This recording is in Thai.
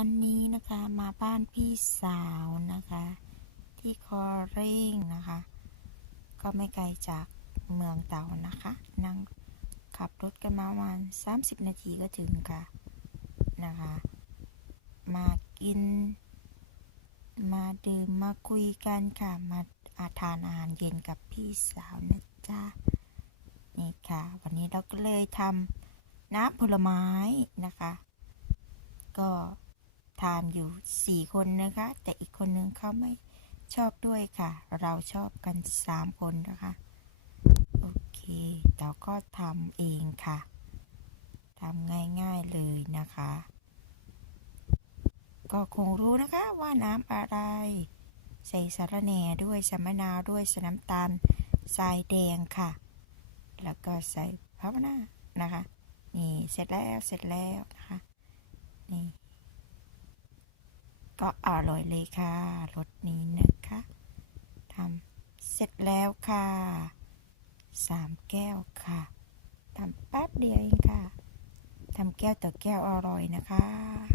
วันนี้นะคะมาบ้านพี่สาวนะคะ ที่คอเร่งนะคะ ก็ไม่ไกลจากเมืองเต่านะคะ นั่งขับรถกันมาประมาณ30นาทีก็ถึงค่ะนะคะ มากิน มาดื่มมาคุยกันค่ะ มาอาทานอาหารเย็นกับพี่สาวนะจ๊ะนี่ค่ะ วันนี้เราก็เลยทำน้ำผลไม้นะคะ ก็ ทานอยู่สี่คนนะคะ แต่อีกคนนึงเขาไม่ชอบด้วยค่ะ เราชอบกันสามคนนะคะโอเคเราก็ทำเองค่ะทำง่ายๆเลยนะคะ ก็คงรู้นะคะว่าน้ำอะไร ใส่สาระแหน่ด้วยสมะนาวด้วยสน้ำตาลทรายแดงค่ะ แล้วก็ใส่พะวนานะคะ นี่เสร็จแล้วเสร็จแล้วนะคะ นี่ ก็อร่อยเลยค่ะรสนี้นะคะทำเสร็จแล้วค่ะสามแก้วค่ะทำแป๊บเดียวเองค่ะทำแก้วต่อแก้วอร่อยนะคะ